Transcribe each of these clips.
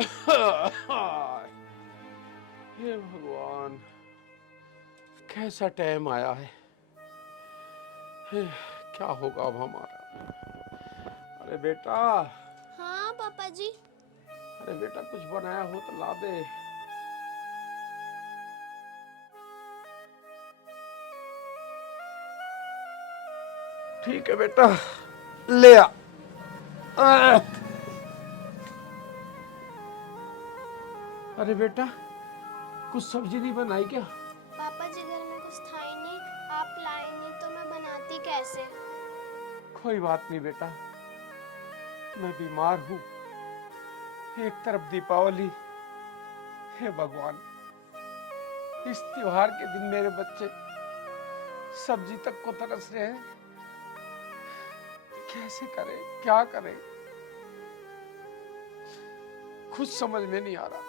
हे भगवान, कैसा टाइम आया है। हे, क्या होगा अब हमारा। अरे बेटा। हाँ पापा जी। अरे बेटा, कुछ बनाया हो तो ला दे। ठीक है बेटा, ले आ। अरे बेटा, कुछ सब्जी नहीं बनाई क्या? पापा जी घर में कुछ था ही नहीं, आप लाए नहीं तो मैं बनाती कैसे। कोई बात नहीं बेटा, मैं बीमार हूँ। एक तरफ दीपावली, हे भगवान, इस त्योहार के दिन मेरे बच्चे सब्जी तक को तरस रहे हैं। कैसे करें, क्या करें, कुछ समझ में नहीं आ रहा।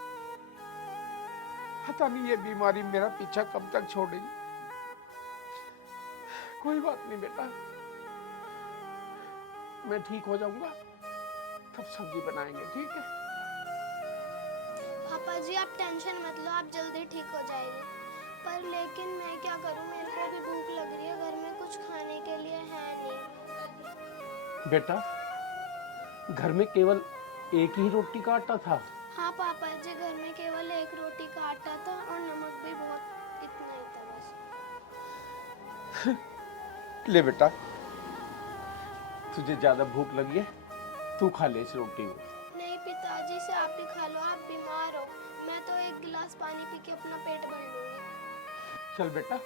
पता नहीं ये बीमारी मेरा पीछा कब तक छोड़ेगी। कोई बात नहीं बेटा, मैं ठीक हो जाऊंगा तब सब्जी बनाएंगे, ठीक है? पापा जी आप टेंशन मत लो, आप जल्दी ठीक हो जाएंगे। पर लेकिन मैं क्या करूं, मेरे को भी भूख लग रही है, घर में कुछ खाने के लिए है नहीं। बेटा, घर में केवल एक ही रोटी का आटा था? हाँ पापा जी, घर में केवल एक रोटी का आटा था और नमक भी बहुत, इतना ही था बस। ले बेटा, तुझे ज्यादा भूख लगी है, तू खा ले इस रोटी को। नहीं पिताजी, से आप ही खा लो, आप बीमार हो। मैं तो एक गिलास पानी पी के अपना पेट भर लूंगी। चल बेटा,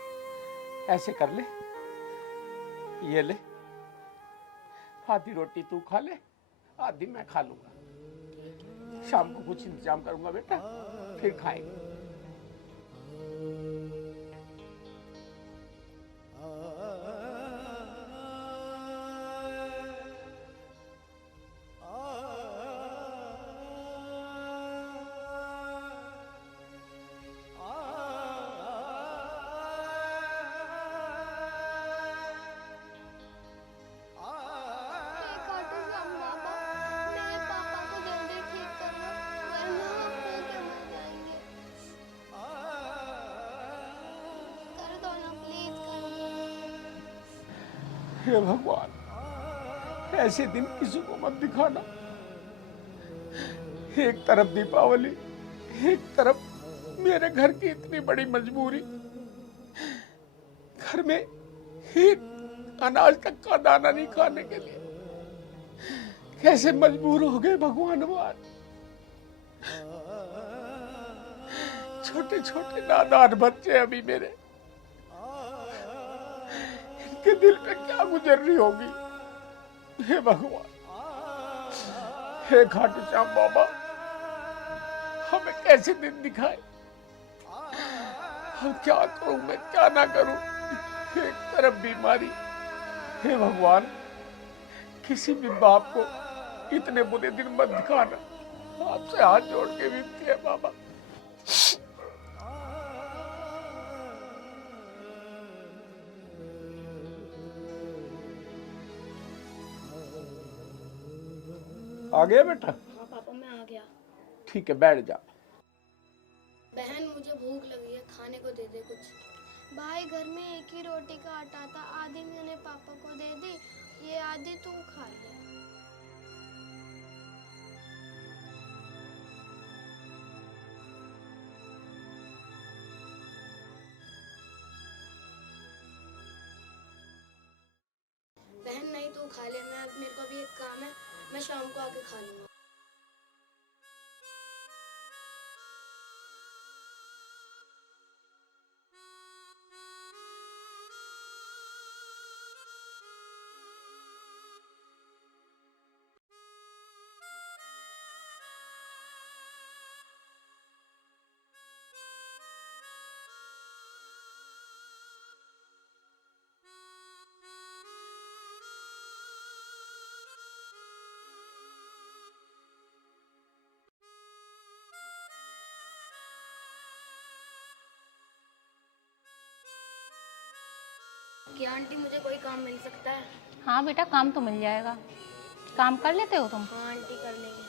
ऐसे कर ले, ये ले, आधी रोटी तू खा ले, आधी मैं खा लूंगा। शाम को कुछ इंतजाम करूंगा बेटा, फिर खाएंगे। हे भगवान, ऐसे दिन किसी को मत दिखाना। एक तरफ दीपावली, एक तरफ मेरे घर की इतनी बड़ी मजबूरी। घर में एक अनाज तक का दाना नहीं खाने के लिए कैसे मजबूर हो गए भगवान हमारे। छोटे छोटे नादान बच्चे अभी मेरे, इनके दिल पे क्या गुजर रही होगी। हे भगवान, हे खाटू श्याम बाबा, हमें कैसे दिन दिखाए। हम क्या करूं, मैं क्या ना करूं। एक तरफ बीमारी, हे भगवान, किसी भी बाप को इतने बुरे दिन मत दिखाना। आपसे हाथ जोड़ के विनती है बाबा। आ गया बेटा? हाँ पापा, मैं आ गया। ठीक है, बैठ जा। बहन मुझे भूख लगी है, खाने को दे दे कुछ। भाई घर में एक ही रोटी का आटा था, आधी मैंने पापा को दे दी, ये आधी तू खा ले। बहन नहीं, तू खा ले, मैं मेरे को भी एक काम है, मैं शाम को आके खा लूंगा। क्या आंटी, मुझे कोई काम मिल सकता है? हाँ बेटा, काम तो मिल जाएगा। काम कर लेते हो तुम? हाँ आंटी, कर लेंगे।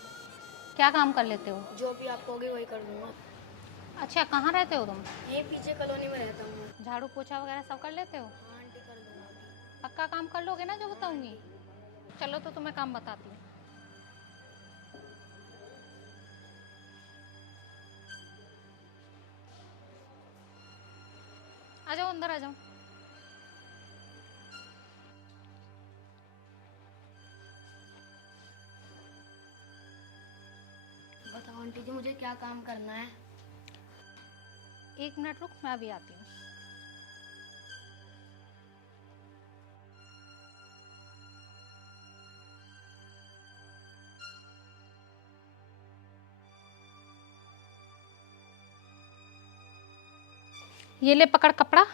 क्या काम कर लेते हो? जो भी आप कहोगे वही कर दूंगा। अच्छा, कहाँ रहते हो तुम? यहीं पीछे कॉलोनी में रहता हूँ मैं। झाड़ू पोछा वगैरह सब कर लेते हो? हाँ आंटी, कर दूंगा अभी। पक्का काम कर लोगे ना जो बताऊंगी? चलो तो तुम्हें काम बताती हूँ। आ जाओ, अंदर आ जाओ। बताओ आंटी जी, मुझे क्या काम करना है? 1 मिनट रुक, मैं अभी आती हूँ। ये ले पकड़ कपड़ा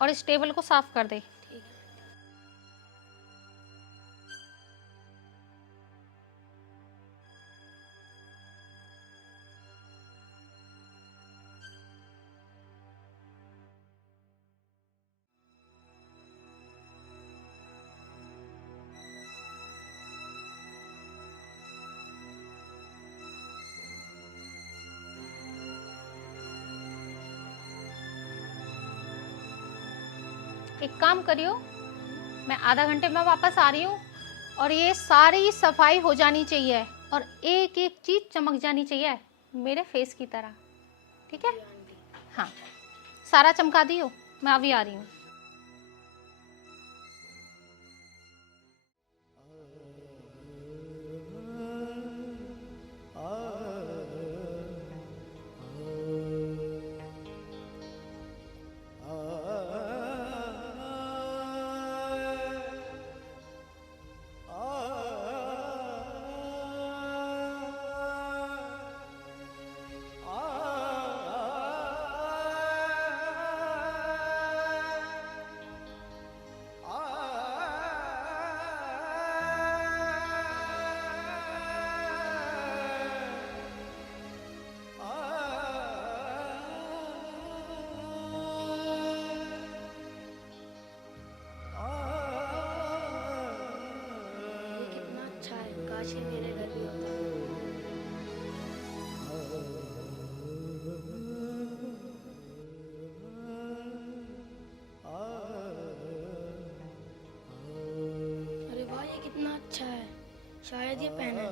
और इस टेबल को साफ कर दे। ठीक है। एक काम करियो, मैं आधा घंटे में वापस आ रही हूँ और ये सारी सफाई हो जानी चाहिए और एक एक चीज चमक जानी चाहिए मेरे फेस की तरह, ठीक है? जी आंटी। हाँ, सारा चमका दियो, मैं अभी आ रही हूँ। ये कितना अच्छा है, काश ये मेरे घर भी होता। अरे वाह, ये कितना अच्छा है, शायद ये पहना है।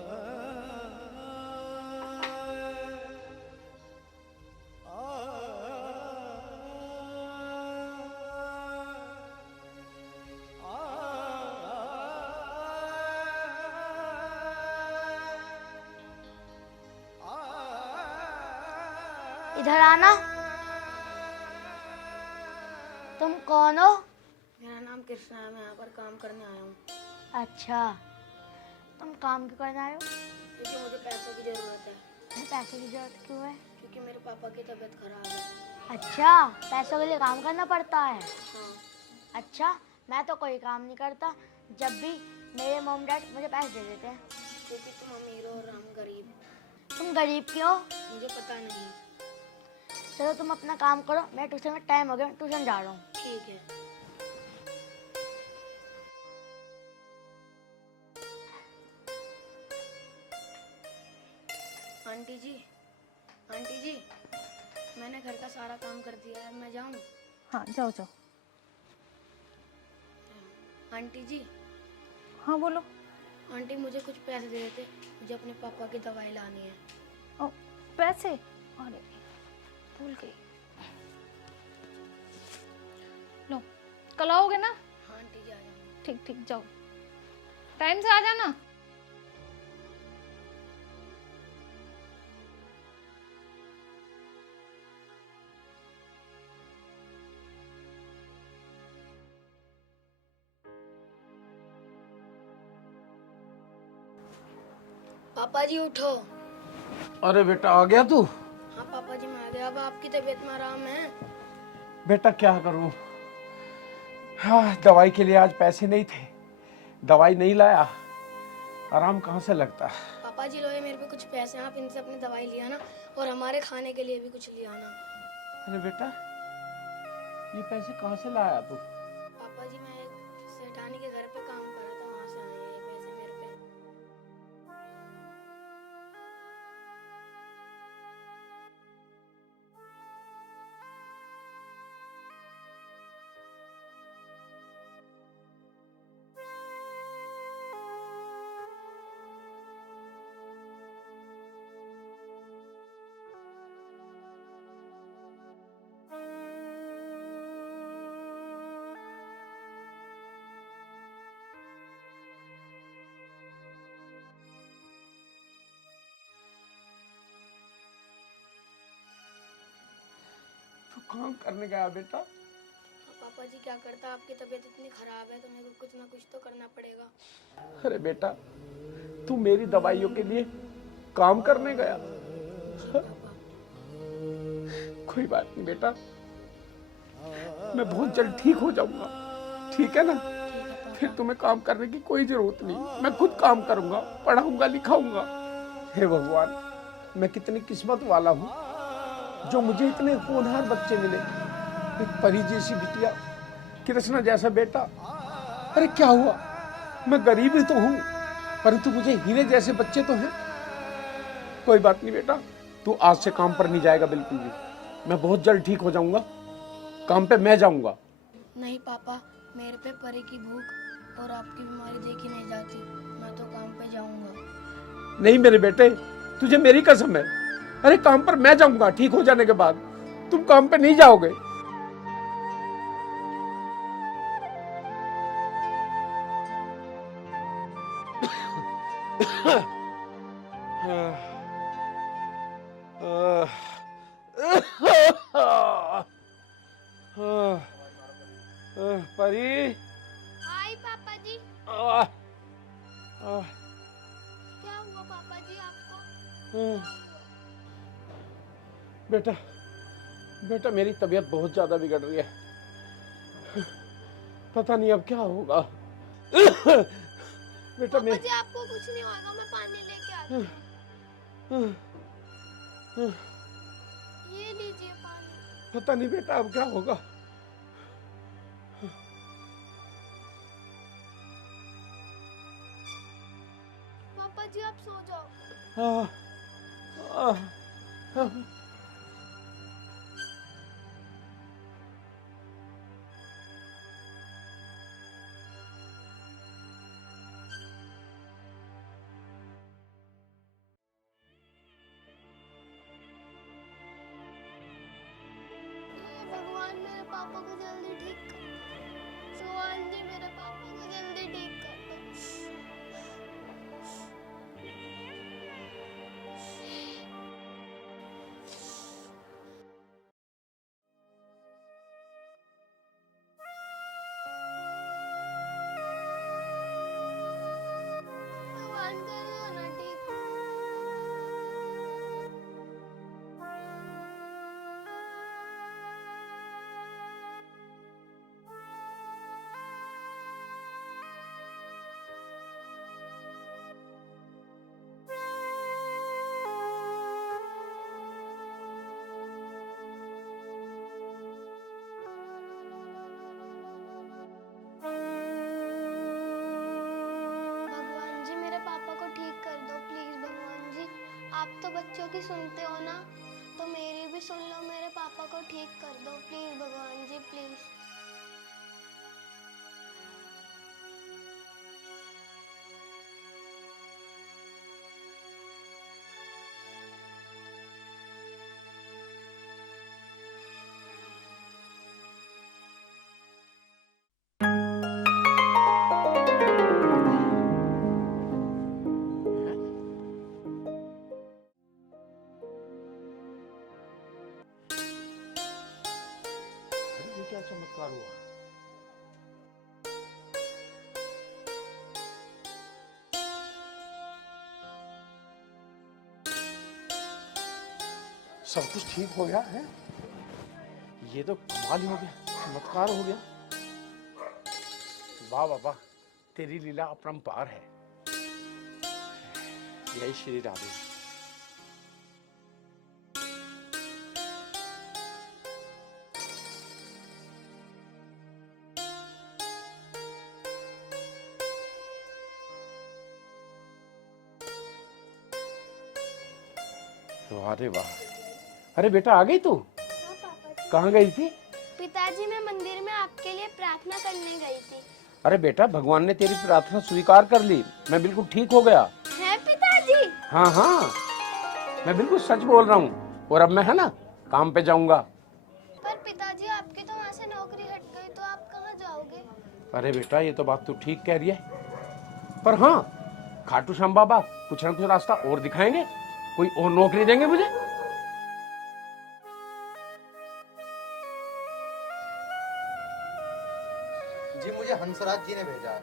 इधर आना। तुम कौन हो? मेरा नाम कृष्णा है, मैं यहाँ पर काम करने आया हूँ। अच्छा, तुम काम क्यों करने आए हो? क्योंकि मुझे पैसों की ज़रूरत है। तुम्हें पैसों की जरूरत क्यों है? क्योंकि मेरे पापा की तबीयत खराब है। अच्छा, पैसों के लिए काम करना पड़ता है। हाँ। अच्छा, मैं तो कोई काम नहीं करता। जब भी मेरे मॉम डैड मुझे पैसे दे देते हैं। क्योंकि तुम अमीर हो और हम गरीब। तुम गरीब क्यों? मुझे पता नहीं। चलो तुम अपना काम करो, मैं ट्यूशन में टाइम हो गया, ट्यूशन जा रहा हूँ। ठीक है। आंटी जी, आंटी जी, मैंने घर का सारा काम कर दिया है, मैं जाऊँ? हाँ, जाओ जाओ। आंटी जी, हाँ बोलो। आंटी मुझे कुछ पैसे दे देते, मुझे अपने पापा की दवाई लानी है। ओ, पैसे? अरे भूल गई। लो, कल आओगे ना? हाँ आंटी जी, आ जाऊँगी। ठीक ठीक, जाओ, टाइम से आ जाना। पापा जी उठो। अरे बेटा, आ गया तू? हाँ पापा जी, मैं आ गया। अब आपकी तबीयत में आराम है? बेटा क्या करूं, हाँ दवाई के लिए आज पैसे नहीं थे, दवाई नहीं लाया, आराम कहाँ से लगता। पापा जी लो, ये मेरे पे कुछ पैसे हैं, आप इनसे अपनी दवाई लिया ना, और हमारे खाने के लिए भी कुछ लिया ना। अरे बेटा, ये पैसे कहाँ से लाया तू? पापा जी, मैं एक सेठानी के घर पे काम कर रहा था, वहाँ से आए हैं ये पैसे मेरे पे। काम करने गया बेटा। पापा जी क्या करता, आपकी तबीयत इतनी खराब है तो मेरे को कुछ ना कुछ तो करना पड़ेगा। अरे बेटा, तू मेरी दवाइयों के लिए काम करने गया। कोई बात नहीं बेटा, मैं बहुत जल्द ठीक हो जाऊंगा, ठीक है ना? फिर तुम्हें काम करने की कोई जरूरत नहीं, मैं खुद काम करूंगा, पढ़ाऊंगा, लिखाऊंगा। हे भगवान, मैं कितनी किस्मत वाला हूँ जो मुझे इतने होनहार बच्चे मिले। एक परी जैसी बिटिया, कृष्णा जैसा बेटा। अरे क्या हुआ, मैं गरीब ही तो हूँ, परंतु मुझे हीरे जैसे बच्चे तो हैं। कोई बात नहीं बेटा, तू आज से काम पर नहीं जाएगा बिल्कुल भी। मैं बहुत जल्द ठीक हो जाऊंगा, काम पे मैं जाऊंगा। नहीं पापा, मेरे पे परी की भूख और आपकी बीमारी देखी नहीं जाती, मैं तो काम पे जाऊंगा। नहीं मेरे बेटे, तुझे मेरी कसम है। अरे काम पर मैं जाऊंगा ठीक हो जाने के बाद, तुम काम पे नहीं जाओगे। परी, हाय पापा जी। आ, क्या हुआ पापा जी आपको? बेटा बेटा, मेरी तबीयत बहुत ज्यादा बिगड़ रही है, पता नहीं अब क्या होगा। बेटा पापा जी आपको कुछ नहीं होगा, मैं पानी लेके आती हूँ। ये लीजिए पानी। पता नहीं बेटा अब क्या होगा। पापा जी आप सो जाओ। आ, आ, आ, भगवान मेरे पापा को जल्दी ठीक कर दो। भगवान जी मेरे पापा को जल्दी ठीक कर दो। भगवान कर दो ना ठीक। भगवान जी मेरे पापा को ठीक कर दो प्लीज। भगवान जी आप तो बच्चों की सुनते हो ना, तो मेरी भी सुन लो, मेरे पापा को ठीक कर दो प्लीज। भगवान जी प्लीज। ये क्या चमत्कार हुआ? सब कुछ ठीक हो गया है? ये तो कमाल ही हो गया, चमत्कार हो गया। वाह बाबा, तेरी लीला अपरंपार है। जय श्री राधे। अरे वाह, अरे बेटा आ गई तू? हाँ पापा जी। कहाँ गई थी? पिताजी मैं मंदिर में आपके लिए प्रार्थना करने गई थी। अरे बेटा, भगवान ने तेरी प्रार्थना स्वीकार कर ली, मैं बिल्कुल ठीक हो गया। है पिताजी? हाँ हाँ, मैं बिल्कुल सच बोल रहा हूँ। और अब मैं है ना काम पे जाऊंगा। पर पिताजी आपकी तो वहाँ से नौकरी हट गई, तो आप कहाँ जाओगे? अरे बेटा, ये तो बात तू ठीक कह रही है, पर हाँ, खाटू श्याम बाबा कुछ ना कुछ रास्ता और दिखाएंगे, कोई और नौकरी देंगे मुझे। हंसराज जी ने भेजा है।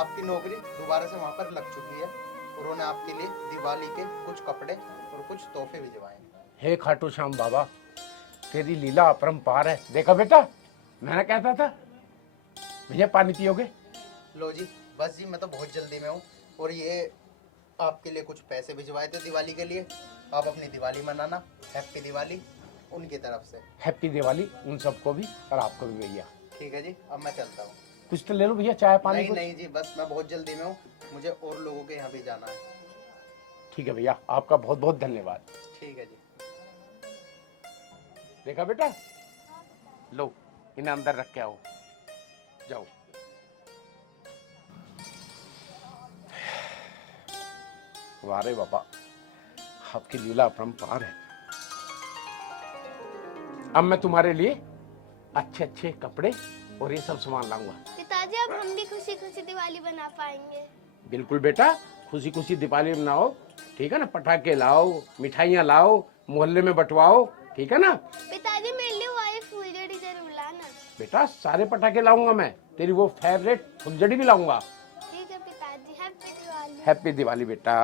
आपकी नौकरी दोबारा से वहाँ पर लग चुकी है। उन्होंने आपके लिए दिवाली के कुछ कपड़े और कुछ तोहफे भिजवाए हैं। हे खाटू श्याम बाबा, तेरी लीला अपरंपार है। देखा बेटा, मैंने कहता था। भैया पानी पियोगे? लो जी, बस जी मैं तो बहुत जल्दी में हूँ। और ये आपके लिए कुछ पैसे भिजवाए थे दिवाली के लिए। आप अपनी दिवाली मनाना। हैप्पी दिवाली उनकी तरफ से। हैप्पी दिवाली उन सबको भी और आपको भी भैया। ठीक है जी, अब मैं चलता हूँ। कुछ तो ले लो भैया, चाय पानी। नहीं नहीं जी, बस मैं बहुत जल्दी में हूँ, मुझे और लोगों के यहाँ भी जाना है। ठीक है भैया, आपका बहुत बहुत धन्यवाद। ठीक है जी। देखा बेटा, लो इन्हें अंदर रख के आओ, जाओ। वाह रे बाबा, आपकी लीला अपरंपार है। अब मैं तुम्हारे लिए अच्छे अच्छे कपड़े और ये सब सामान लाऊंगा। पिताजी अब हम भी खुशी खुशी दिवाली बना पाएंगे। बिल्कुल बेटा, खुशी खुशी दिवाली मनाओ, ठीक है ना। पटाखे लाओ, मिठाइयाँ लाओ, मोहल्ले में बंटवाओ, ठीक है ना। पिताजी मेरे लिए वाले फुलझड़ी जरूर लाना। बेटा सारे पटाखे लाऊंगा मैं, तेरी वो फेवरेट फुलझड़ी भी लाऊंगा। ठीक है पिताजी, हैप्पी दिवाली। हैप्पी दिवाली बेटा।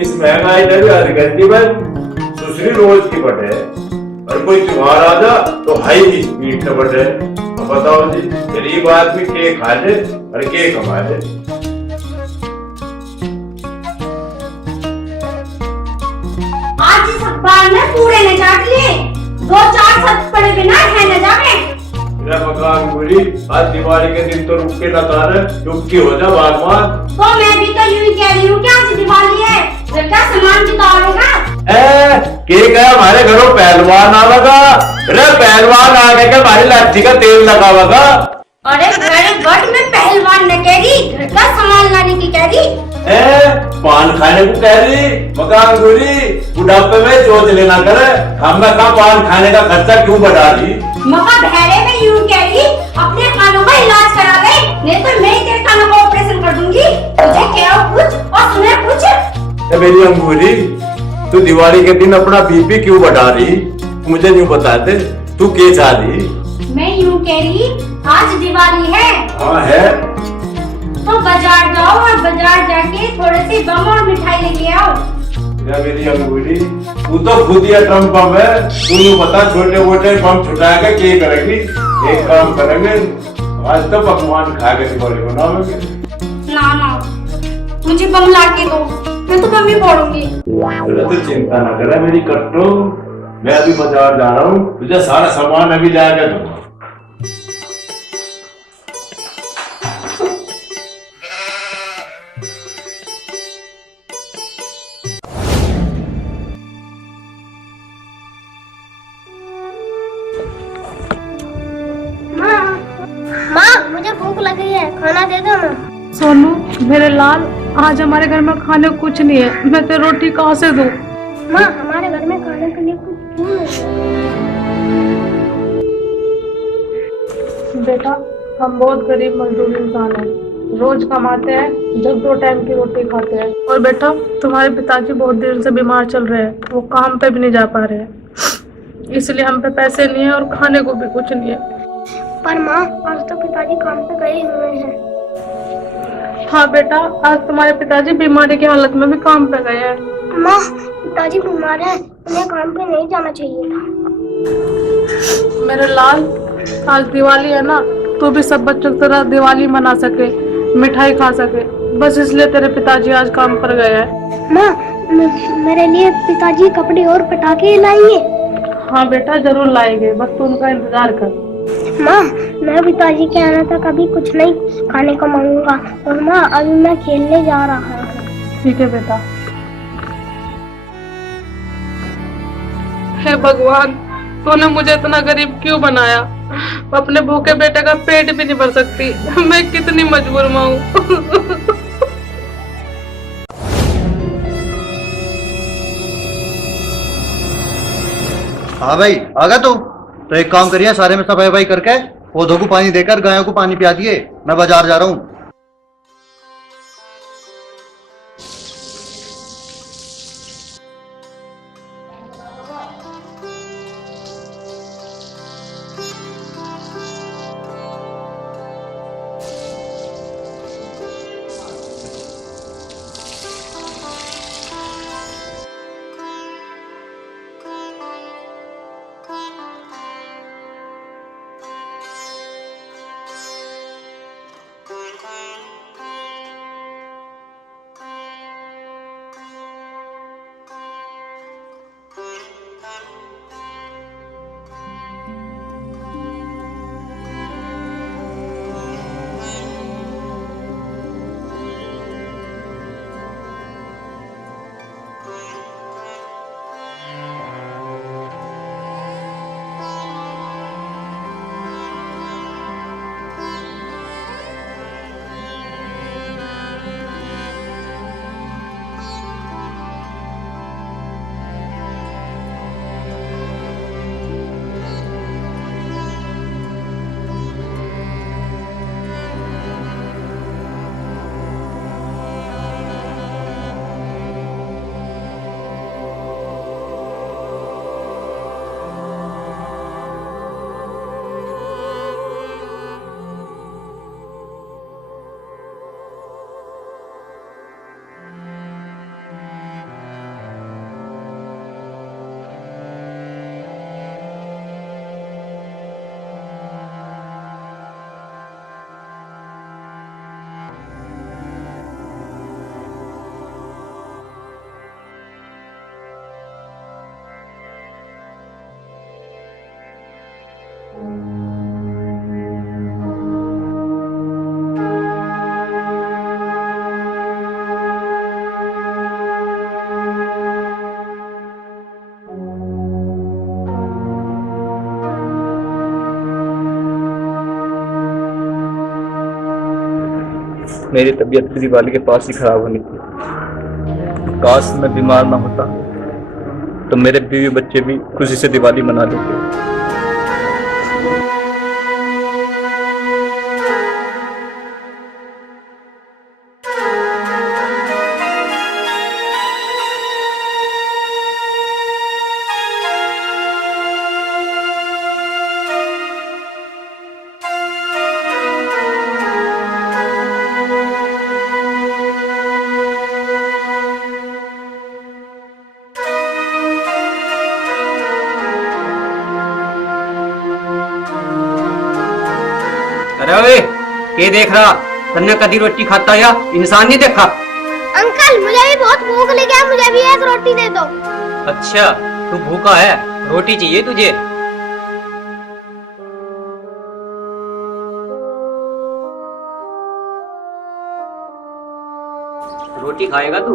इस महंगाई ने भी हरगंदी में दूसरी रोज की बटे और कोई त्योहार आ जा तो हाई की स्पीड से बटे। तो बताओ जी, गरीब आदमी के खा ले और के कमा ले। आज इस अखबार में पूरे ने चाट लिए, 2-4 शब्द पढ़े बिना है न जावे। मकान पूरी आज दिवाली के दिन तो रुक के न तारे, चुपकी हो जा भगवान। तो मैं भी तो यूं ही कह रही हूँ कि आज दिवाली है, क्या सामान जुटाओगा? के क्या हमारे घरों पहलवान आवेगा? अरे पहलवान आगे के हमारी लाठी का तेल लगावेगा। अरे मेरे गट में पहलवान ने कह रही, घर का सामान लाने की कह रही। पान खाने को कह रही, मकान पूरी बुढ़ापे में सोच लेना करे, हम कहा पान खाने का खर्चा क्यों बढ़ा रही? मका भैरे में यूं कह रही, अपने कानों का इलाज करा ले, नहीं तो मैं तेरे कानों का ऑपरेशन कर दूंगी। तुझे क्या कुछ और सुने कुछ। मेरी अंगूरी, तू दिवाली के दिन अपना बीपी क्यों बढ़ा रही? मुझे यूं बता दे, तू क्या चाह रही? मैं यूं कह रही, आज दिवाली है। हाँ है। तो बाजार जाओ और बाजार जाके थोड़े से बम और मिठाई लेके आओ। मेरी अंगूरी, तू तो खुद ही ट्रम्प बम है। तू बता, छोटे मोटे बम छुटा के क्या करेगी? एक काम करेंगे, आज तो पकवान खा के दिवाली बनाओगे। ना ना, मुझे बम ला के दो, मैं तो बम ही फोड़ूंगी। तो चिंता ना करे मेरी कट्टू, मैं अभी बाजार जा रहा हूँ, तुझे सारा सामान अभी जाके दूंगा। माँ मुझे भूख लगी है, खाना दे दो ना। सोनू मेरे लाल, आज हमारे घर में खाने को कुछ नहीं है, मैं तेरी रोटी कहाँ से दूँ? माँ हमारे घर में खाने के लिए कुछ क्यों नहीं? बेटा हम बहुत गरीब मजदूर इंसान हैं, रोज कमाते हैं जब 2 टाइम की रोटी खाते हैं। और बेटा तुम्हारे पिताजी बहुत देर से बीमार चल रहे हैं, वो काम पे भी नहीं जा पा रहे हैं, इसलिए हम पे पैसे नहीं है और खाने को भी कुछ नहीं है। पर माँ आज तो पिताजी काम पे गए हुए हैं। हाँ बेटा, आज तुम्हारे पिताजी बीमारी की हालत में भी काम पे गए हैं। माँ पिताजी बीमार है, उन्हें काम पे नहीं जाना चाहिए था। मेरे लाल, आज दिवाली है ना, तू भी सब बच्चों की तरह दिवाली मना सके, मिठाई खा सके, बस इसलिए तेरे पिताजी आज काम पर गए हैं। माँ मेरे लिए पिताजी कपड़े और पटाखे लाएंगे? हाँ बेटा जरूर लाएंगे, बस तू उनका इंतजार कर। माँ मैं पिताजी के आने तक अभी कुछ नहीं खाने को मांगूंगा। और माँ अभी मैं खेलने जा रहा हूँ। ठीक है बेटा। हे भगवान, तूने मुझे इतना गरीब क्यों बनाया? अपने भूखे बेटे का पेट भी नहीं भर सकती, मैं कितनी मजबूर माँ हूँ। हाँ भाई आ गया तू? तो एक काम करिए, सारे में सफाई वफाई करके पौधों को पानी देकर गायों को पानी पिला दिए, मैं बाजार जा रहा हूँ। मेरी तबीयत भी दिवाली के पास ही खराब होनी थी। काश मैं बीमार ना होता तो मेरे बीवी बच्चे भी खुशी से दिवाली मना लेते। अरे ओए, ये देख रहा तन्ने कदी रोटी खाता या इंसान नहीं देखा? अंकल मुझे भी बहुत भूख लगी है, मुझे भी एक रोटी दे दो। अच्छा तू भूखा है, रोटी चाहिए तुझे? रोटी खाएगा तू?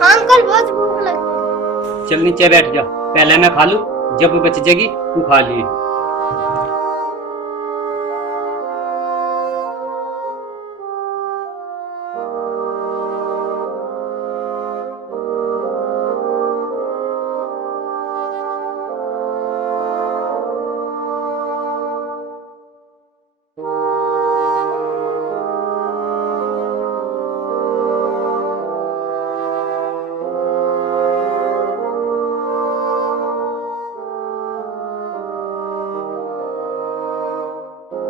हाँ अंकल बहुत भूख लगी। चल नीचे बैठ जा, पहले मैं खा लूं, जब बच जाएगी तू खा लिए।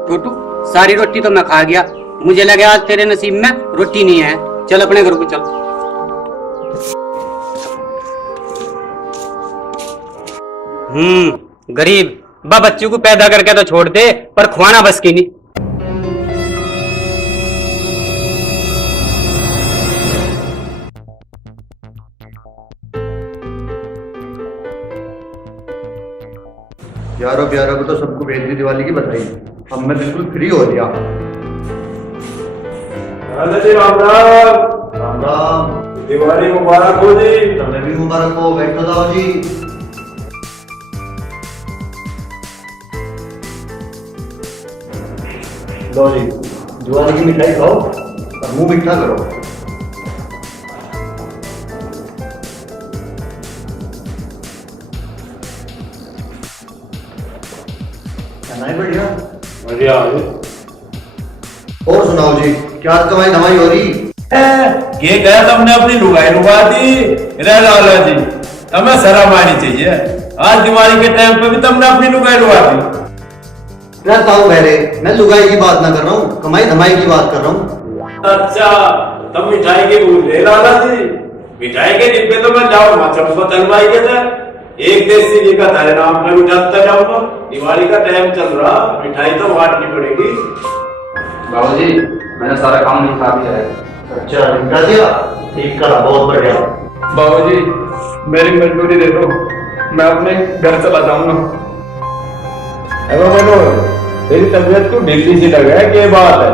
छोटू सारी रोटी तो मैं खा गया, मुझे लगे आज तेरे नसीब में रोटी नहीं है। चल अपने घर को चल। गरीब बा बच्चों को पैदा करके तो छोड़ दे, पर खुआना बस की नहीं। यारों प्यारों को तो सबको भेज दी दिवाली की बधाई। अब मैं बिल्कुल फ्री हो गया। राम राम। राम राम। दिवाली मुबारक हो जी। तुम्हें भी मुबारक हो। बैठो जाओ जी। लो जी, दिवाली की मिठाई खाओ और मुंह मीठा करो। नहीं बढ़िया बढ़िया। और सुनाओ जी, क्या कमाई धमाई हो रही? ये गया तुमने अपनी लुगाई लुगा दी। लाला जी हमें शर्म आनी चाहिए। आज दिवाली के टाइम पे भी तुमने अपनी लुगाई लुगा दी। रहता हूँ पहले, मैं लुगाई की बात ना कर रहा हूँ, कमाई धमाई की बात कर रहा हूँ। अच्छा तुम मिठाई के भूल गए लाला जी। मिठाई के डिब्बे तो मैं जाऊंगा चंपा तलवाई के थे, एक देसी जी का तारे नाम पर उठाता जाऊंगा। दिवाली का टाइम चल रहा, मिठाई तो बांटनी पड़ेगी। बाबूजी मैंने सारा काम निपटा दिया है। अच्छा निपटा दिया, ठीक करा, बहुत बढ़िया। बाबूजी मेरी मजदूरी दे दो, मैं अपने घर चला जाऊंगा। तेरी तबीयत को ढीली सी लग है, क्या बात है?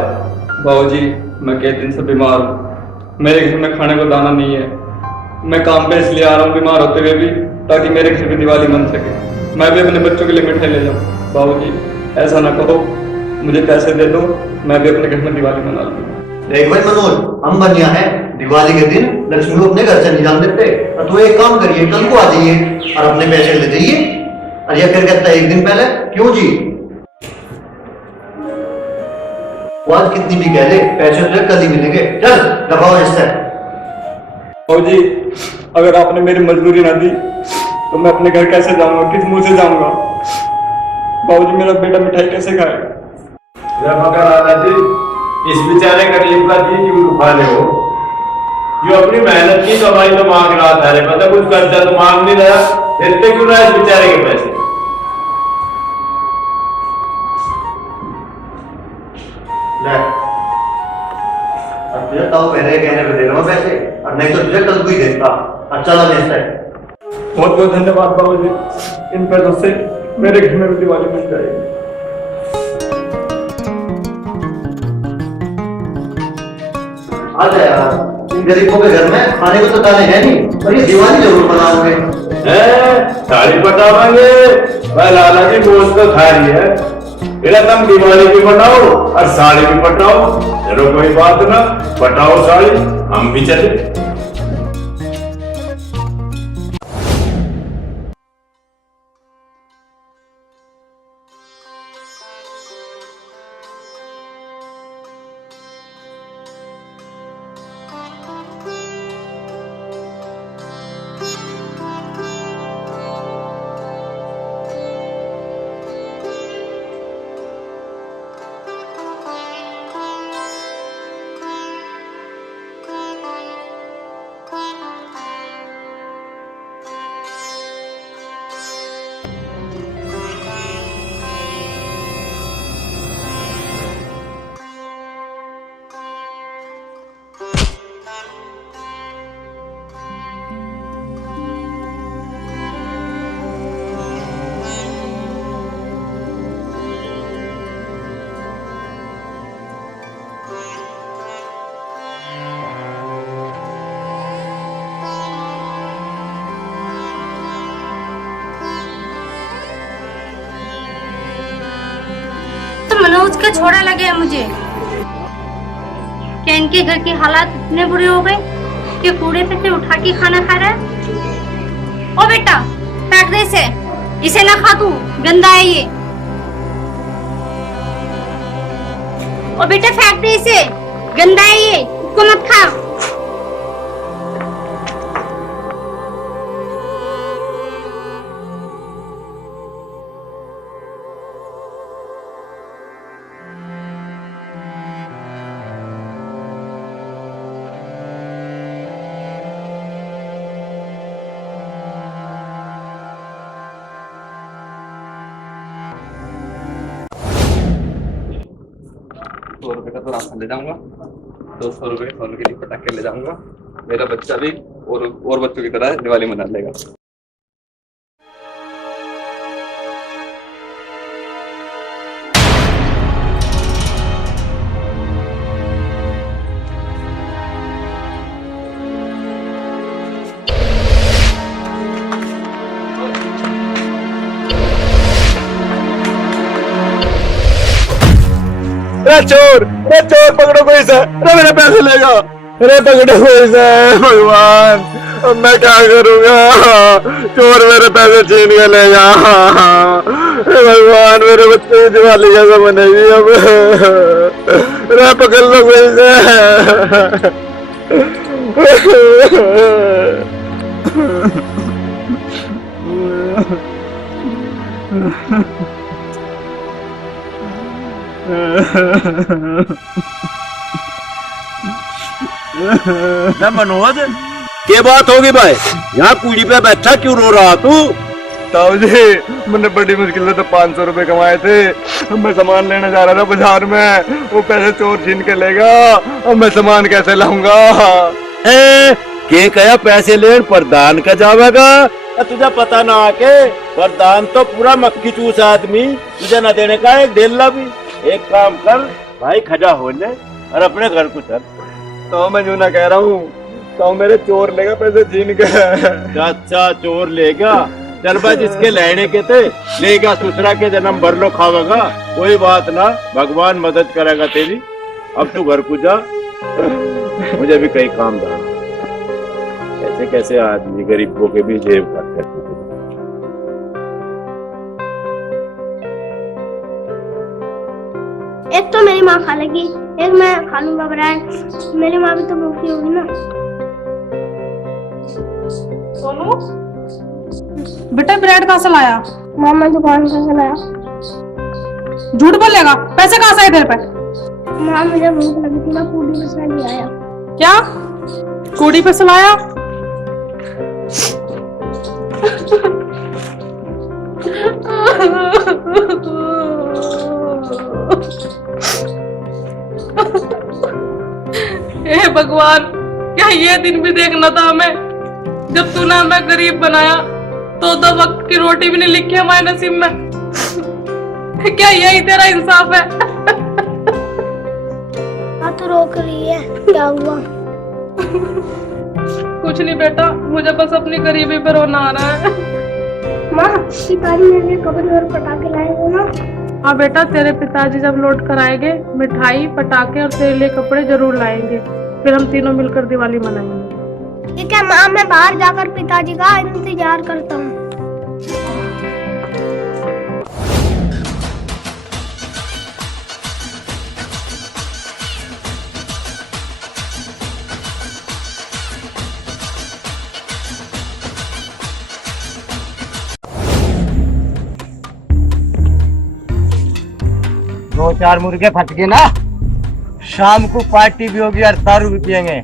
बाबूजी मैं कई दिन से बीमार हूँ, मेरे घर में खाने को दाना नहीं है। मैं काम पे इसलिए आ रहा हूँ बीमार होते हुए भी, ताकि मेरे घर की दिवाली मन सके, मैं भी अपने बच्चों के लिए मिठाई ले जाऊँ। बाबूजी ऐसा ना कहो, मुझे पैसे दे दो, मैं भी अपने घर में दिवाली मना लूँ। देख भाई मनोज, हम बनिया है, दिवाली के दिन लक्ष्मी को अपने घर से नहीं जाने देते। और तू एक काम करिए, कल को आ जाइए और अपने पैसे ले जाइए। और ये फिर कहता है एक दिन पहले, क्यों जी? वो आज कितनी भी कह ले, पैसे तो कल ही मिलेंगे। चल दबाओ इससे। बाबूजी अगर आपने मेरी मजदूरी ना दी तो मैं अपने घर कैसे जाऊंगा, किस मुंह से जाऊंगा? बाबूजी मेरा बेटा मिठाई कैसे खाएगा? मगर लाला जी इस बेचारे गरीब का जी क्यों दुखा ले हो? जो अपनी मेहनत की कमाई तो मांग रहा था, अरे पता कुछ कर्जा तो मांग नहीं रहा, देते क्यों रहा इस बेचारे के पैसे? अब तुझे ताऊ पहले कहने पे दे रहा हूँ पैसे, और नहीं तो तुझे कल को ही देता। अच्छा लगा है। बहुत बहुत धन्यवाद बाबूजी, इन पैसों से मेरे घर में भी दिवाली बन जाएगी। अच्छा यार, इन गरीबों के घर में खाने को तो दाने है नहीं, पर ये दिवाली जरूर मनाओगे। साड़ी पटावांगे, हालांकि बोझ तो थारी है, इधर तुम दिवाली भी पटाओ और साड़ी भी पटाओ। चलो कोई बात ना, पटाओ साड़ी, हम भी चले। मनोज का छोड़ा लगे है मुझे। क्या इनके घर की हालात इतने बुरे हो गए कि कूड़े पे से उठा के खाना खा रहा है? ओ बेटा, फेंक दे इसे ना खा तू, गंदा है ये। ओ बेटा फेंक दे इसे, गंदा है ये, इसको मत खा। ₹100 का तो राशन ले जाऊंगा, 200 रुपए सोने के लिए पटाखे ले जाऊंगा। मेरा बच्चा भी और बच्चों की तरह दिवाली मना लेगा। चोर पकड़ो कोई सा, मेरे पैसे लेगा। अरे पकड़ो कोई सा, भगवान अब मैं क्या करूंगा, चोर मेरे पैसे छीन के लेगा। भगवान मेरे बच्चे की दिवाली कैसे बनेगी अब। अरे पकड़ लो कोई सा। मनोज, क्या बात होगी भाई? यहाँ कूड़ी पे बैठा क्यों रो रहा तू? ताऊ जी, मैंने बड़ी मुश्किल से तो 500 रुपए कमाए थे। मैं सामान लेने जा रहा था बाजार में, वो पैसे चोर छीन के लेगा। अब मैं सामान कैसे लाऊंगा? के कया पैसे लेन प्रधान का जावेगा? तुझे पता ना आके, प्रधान तो पूरा मक्खी चूस आदमी, तुझे न देने का एक डेला भी। एक काम कर भाई, खजा हो ले और अपने घर को चल। तो मैं यूं ना कह रहा हूँ, तो मेरे चोर लेगा पैसे छीन के। अच्छा चोर लेगा, चल भाई जिसके लेने के थे लेगा, ससुरा के जन्म भर लो खावेगा, कोई बात ना, भगवान मदद करेगा तेरी। अब तू घर को जा, मुझे भी कहीं काम था। ऐसे कैसे आदमी गरीबों के भी जेब काटते। एक तो मेरी माँ खा लेगी, एक मैं खा लूंगा ब्रेड। मेरी माँ भी तो भूखी होगी ना। सोनू, बेटा ब्रेड कहाँ से लाया? मामा दुकान से लाया। झूठ बोलेगा, पैसे कहाँ से आए तेरे पे? माँ मुझे भूख लगी थी, मैं कूड़ी पे से ले आया। क्या कूड़ी पे से लाया? हे भगवान, क्या ये दिन भी देखना था हमें, जब तूने हमें गरीब बनाया तो 2 वक्त की रोटी भी नहीं लिखी हमारे नसीब में। क्या यही तेरा इंसाफ है? हाँ तो रो रोक रही है, क्या हुआ? कुछ नहीं बेटा, मुझे बस अपनी गरीबी पे रोना आ रहा है। माँ, पिताजी मेरे लिए कपड़े और पटाखे लाएंगे ना? हाँ बेटा, तेरे पिताजी जब लौट कर आएंगे मिठाई, पटाखे और तेरे लिए कपड़े जरूर लाएंगे। फिर हम तीनों मिलकर दिवाली मनाएंगे। ठीक है माँ, मैं बाहर जाकर पिताजी का इंतजार करता हूँ। दो चार मुर्गे फट गए ना, शाम को पार्टी भी होगी और दारू भी पियेंगे।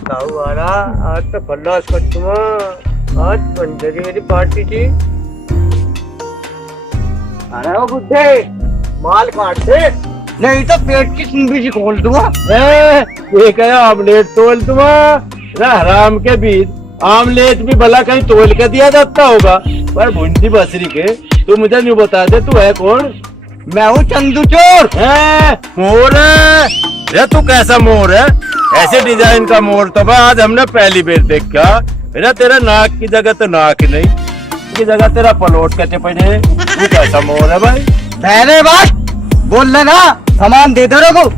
ताऊ आ रहा, आज तो खल्लास कच्चुमा, आज पंजरी मेरी पार्टी थी। अरे वो बुड्ढे, माल काट दे, नहीं तो पेट की सुंबी सी खोल दूंगा। ये क्या आमलेट तोल दूंगा, हराम के बीच आमलेट भी भला कहीं तोल के दिया जाता होगा, पर भुंडी बसरी के तू मुझे नहीं बता दे तू है कौन? मैं हूँ चंदू चोर। मोर है? ये तू कैसा मोर है? ऐसे डिजाइन का मोर तो भाई आज हमने पहली बार देखा। मेरा तेरा नाक की जगह तो नाक नहीं, की जगह तेरा पलोट कटे पड़े। तू कैसा मोर है भाई? मैंने बात बोल लेना, सामान दे दो रघु।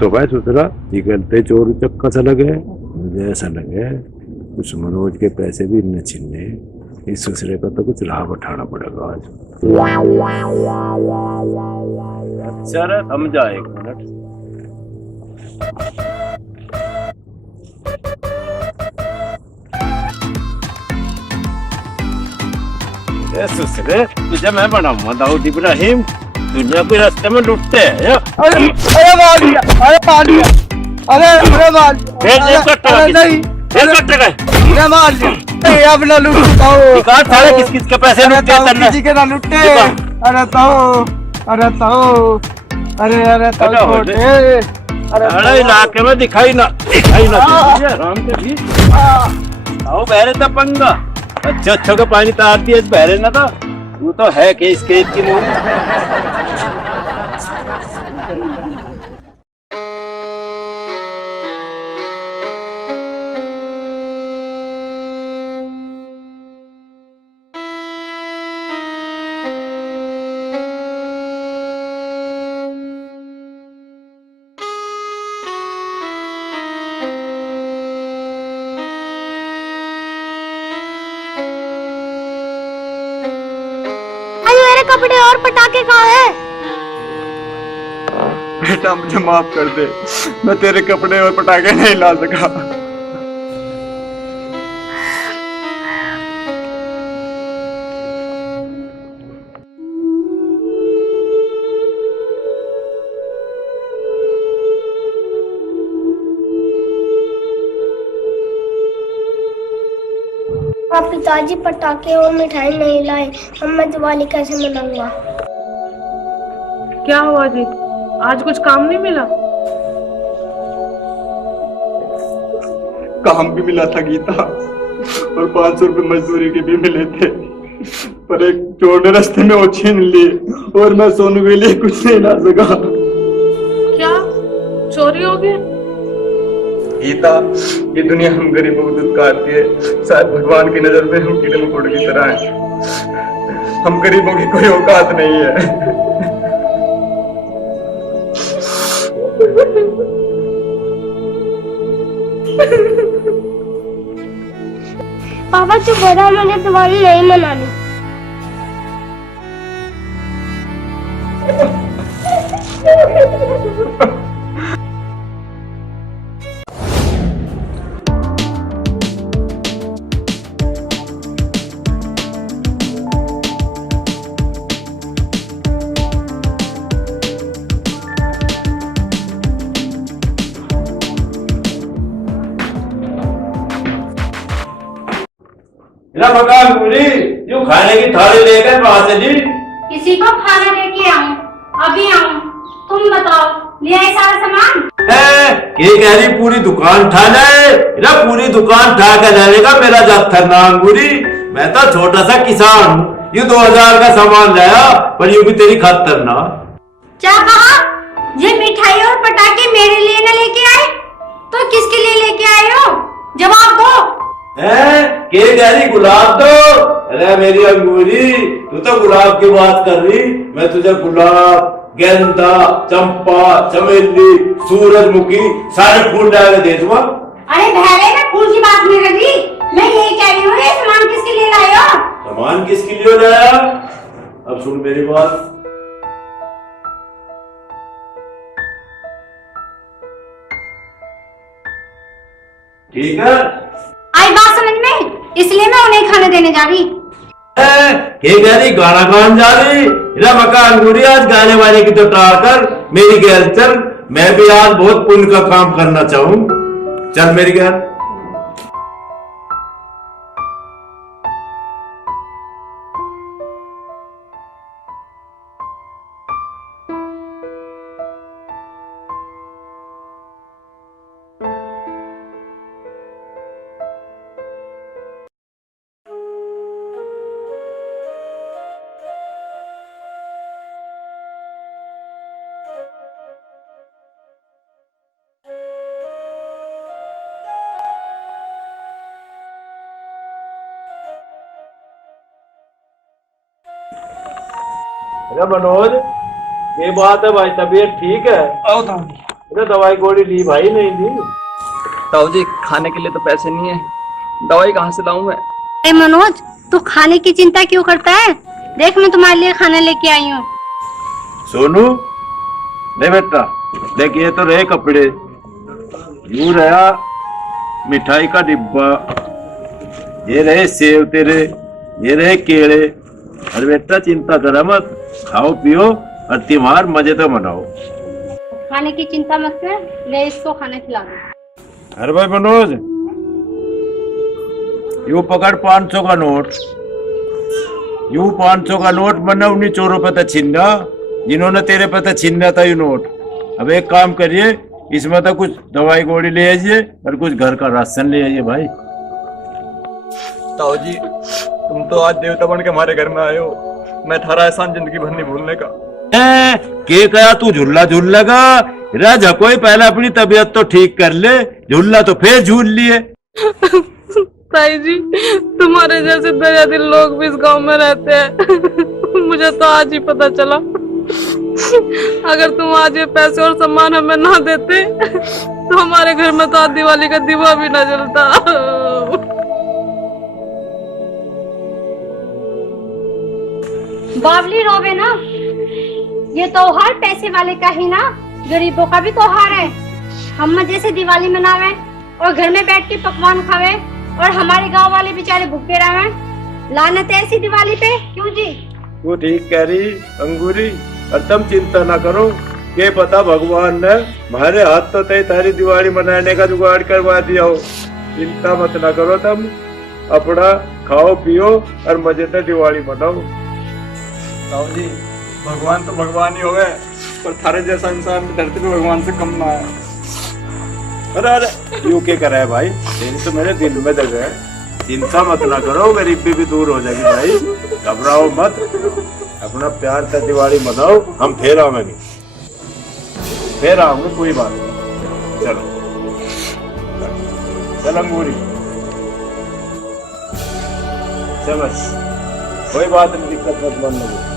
तो भाई सुथरा निकलते चोर चक्का सा लगे, मुझे ऐसा लगे कुछ मनोज के पैसे भी न छीनने, इस दूसरे का तो कुछ लाभ उठाना पड़ेगा आज। अच्छा समझा, एक मिनट। सुसरे तुझे मैं बनाऊंगा दाऊद इब्राहिम, दुनिया के रास्ते में लुटते हैं। अरे मार दिया, अरे मार दिया, अरे मार नहीं, मैं मार दिया, अब ना लूटता हूँ। किस किस के पैसे लुटते हैं? किसी के ना लुटते। अरे ताऊ, अरे ताऊ, अरे ताऊ, अरे इलाके में दिखाई ना राम के भी आओ बहरे था पंगा। अच्छा का पानी तार दिया बहरे ना था, वो तो है कि इसके की मुंह। कपड़े और पटाखे कहाँ हैं? बेटा मुझे माफ कर दे, मैं तेरे कपड़े और पटाखे नहीं ला सका। आप पिताजी पटाखे और मिठाई नहीं लाए, अब मैं दिवाली कैसे मनाऊंगा? क्या हुआ जी, आज कुछ काम नहीं मिला? काम भी मिला था गीता, और 500 रुपए मजदूरी के भी मिले थे, पर एक चोर ने रास्ते में वो छीन लिए और मैं सोनू के लिए कुछ नहीं ला सका। क्या चोरी हो गई? गीता, ये दुनिया हम गरीबों को दुत्कारती है, शायद भगवान की नजर में हम कीड़े मकोड़े की तरह हैं। हम गरीबों की कोई औकात नहीं है। पापा चुप हो जा, मुझे दिवाली नहीं मनानी। मकान पूरी जो खाने की थाली लेकर वहां से जी। किसी को खाना लेके आऊं, अभी आऊं। तुम बताओ, ले आए सारा सामान? ये कह रही पूरी दुकान ठा जाए, पूरी दुकान ठा कर जाएगा मेरा जत्थर नाम पूरी। मैं तो छोटा सा किसान हूँ, ये 2000 का सामान लाया, पर ये भी तेरी खातर ना। क्या कहा? ये मिठाई और पटाखे मेरे लिए न लेके आए तो किसके लिए लेके आए हो? जवाब दो। के गहरी गुलाब दो। अरे मेरी अंगूरी, तू तो गुलाब की बात कर रही, मैं तुझे गुलाब, गेंदा, चंपा, चमेली, सूरजमुखी सारे फूल डाल के दे दूंगा। अरे भैया, मैं फूल की बात नहीं कर रही, मैं ये कह रही हूँ, ये सामान किसके लिए लाए हो? सामान किसके लिए लाया? अब सुन मेरी बात। ठीक है, आई बात समझ में, इसलिए मैं उन्हें खाने देने जा रही। के गहरी गाना गान जा रही, मकान अंगूरी आज गाने वाले की तो टाल कर मेरी गैर चल, मैं भी आज बहुत पुण्य का काम करना चाहूँ। चल मेरी गैर। अरे मनोज, ये बात है भाई, तबीयत ठीक है? अरे दवाई गोली ली भाई? नहीं ली? ताऊ जी, खाने के लिए तो पैसे नहीं है, दवाई कहाँ से लाऊं मैं? अरे मनोज, तू खाने की चिंता क्यों करता है? देख, मैं तुम्हारे लिए खाना लेके आई हूँ। सोनू, ले बेटा, देख ये तो रहे कपड़े, यूं रहा मिठाई का डिब्बा, ये रहे सेब तेरे, ये रहे केले। अरे बेटा चिंता करा मत, खाओ पियो और त्योहार मजे तो मनाओ। खाने की चिंता मत कर, ले इसको खाना खिला दो। अरे भाई मनोज, यू पकड़ 500 का नोट, यू 500 का नोट, वरना उन्हीं चोरों पे तो छीना जिन्होंने तेरे पे तो छीना था यू नोट। अब एक काम करिए, इसमें तो कुछ दवाई गोली ले आइए और कुछ घर का राशन ले आइए भाई। ताऊ जी, तुम तो आज देवता बन के हमारे घर में आए हो, मैं थारा एहसान जिंदगी भर नहीं भूलने का। के कहा तू झुल्ला झूल लगा? राजा कोई पहले अपनी तबीयत तो ठीक कर ले, झुल्ला तो फिर झूल लिए। ताई जी, तुम्हारे जैसे दया दिल लोग भी इस गांव में रहते हैं। मुझे तो आज ही पता चला। अगर तुम आज ये पैसे और सामान हमें ना देते तो हमारे घर में तो आज दिवाली का दिवा भी ना जलता। बावली रोवे ना, ये त्योहार पैसे वाले का ही ना, गरीबों का भी त्योहार है। हम जैसे दिवाली मनावे और घर में बैठ के पकवान खावे और हमारे गांव वाले बेचारे भूखे रहे। लानत है ऐसी दिवाली पे। क्यों जी? तू ठीक कह रही अंगूरी, और तुम चिंता ना करो, ये पता भगवान ने हमारे हाथ तो तय तारी दिवाली मनाने का जुगाड़ करवा दिया हो। चिंता मत ना करो, तुम अपना खाओ पियो और मजे से दिवाली मनाओ। ताऊ जी, भगवान तो भगवान ही हो गए, पर थारे जैसा इंसान धरती पे भगवान से कम ना है। अरे अरे यू क्या कर रहा है भाई, तेरी तो मेरे दिल में जगह है। चिंता मत ना करो, गरीबी भी दूर हो जाएगी भाई, घबराओ मत, अपना प्यार से दिवाली मनाओ। हम फिर आवेंगे, फिर आओगे, कोई बात नहीं। चलो चल अंगूरी, चल बस, कोई बात नहीं, दिक्कत मत मन लगे।